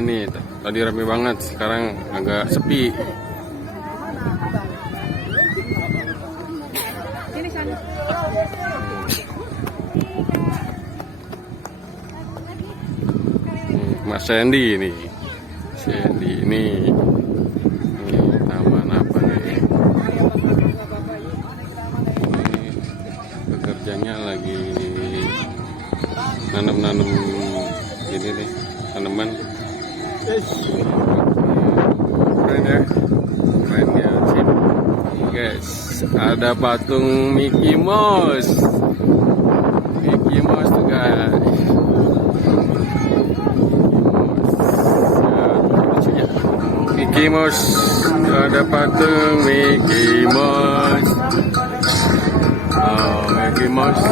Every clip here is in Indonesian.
nih. Tadi rame banget, sekarang agak sepi. Mas Sandy nih, Sandy ini taman apa nih? Ini pekerjanya lagi nanam ini nih, tanaman. Keren ya, keren ya, sip. Guys, ada patung Mickey Mouse. Mickey Mouse tuh guys. Mickey Mouse, ada patung Mickey Mouse. Oh, Mickey Mouse.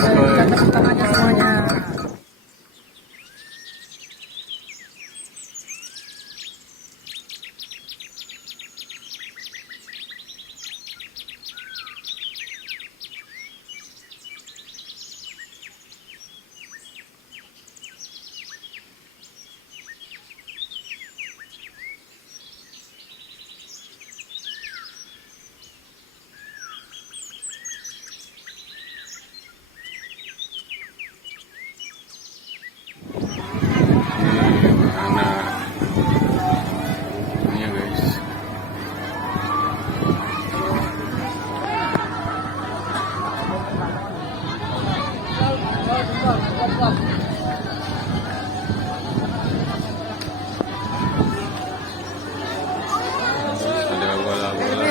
Ada bola-bola.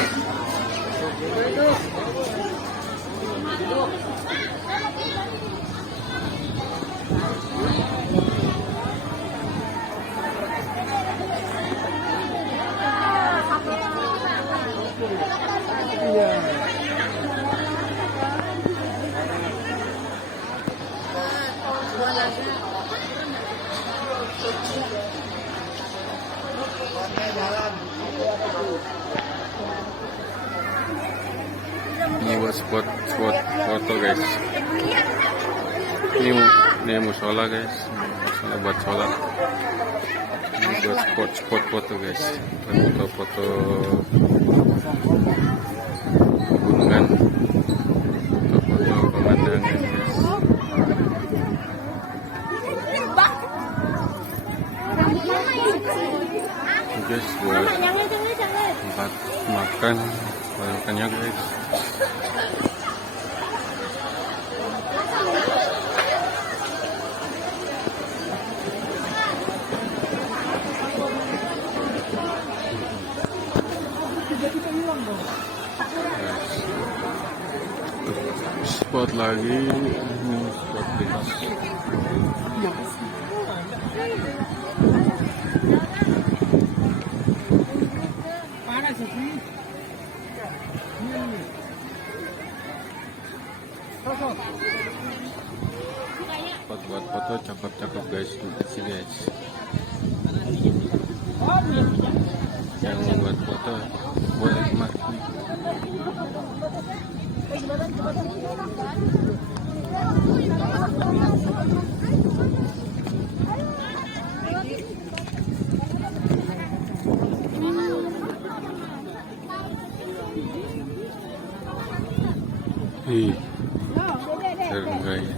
Ini buat spot foto guys. Ini musola guys, musola buat sholat. Ini buat spot foto guys, foto pegunungan, foto pemandangan guys. Ini guys buat tempat makannya guys. Spot lagi, ini spot guys. Spot buat foto cakep-cakep guys, sih guys. Yang buat foto boleh kemari. Seru guys.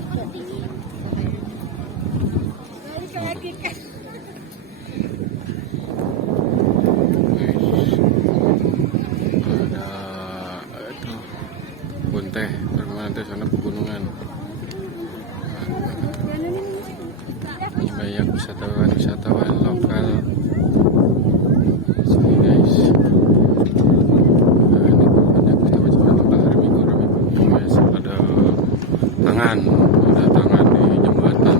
Bunte, perkembangan sana pegunungan. Banyak wisatawan lokal. Sini guys. Ini banyak wisatawan lokal hari Minggu guys. Ada tangan di jembatan.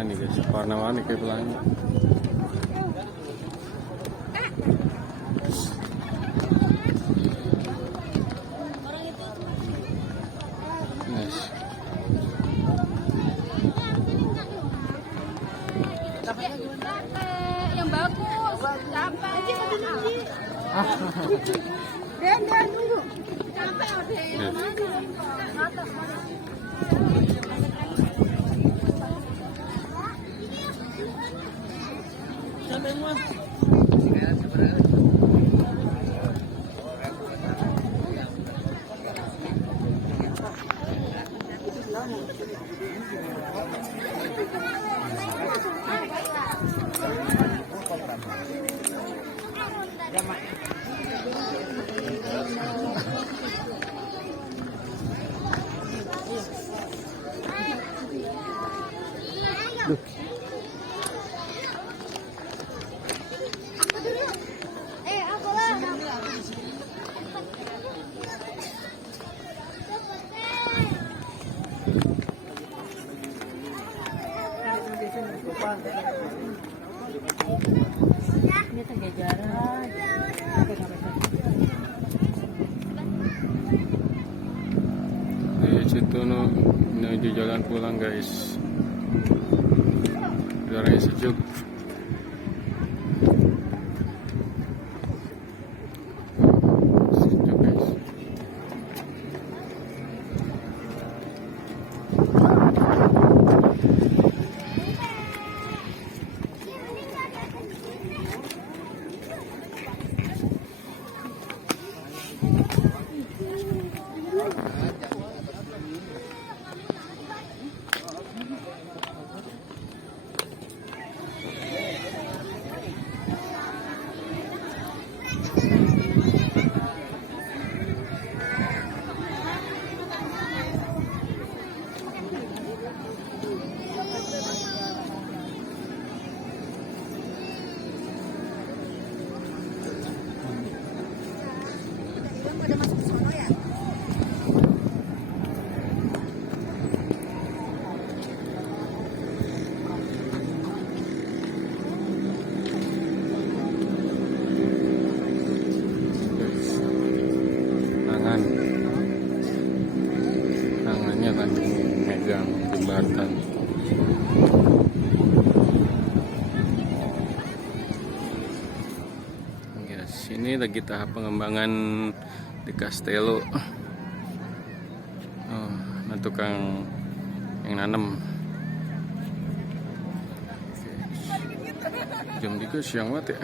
keren nih guys, warna-warni kayak pelangi. Guys, yang bagus capek dan dulu capek ini kejajaran. di situ menuju jalan pulang guys. Udaranya sejuk. Sejuk guys. Tangannya kan megang jembatan. Guys, ini lagi tahap pengembangan di Castello. Oh, nah tukang yang nanam. Jam 3 siang banget ya.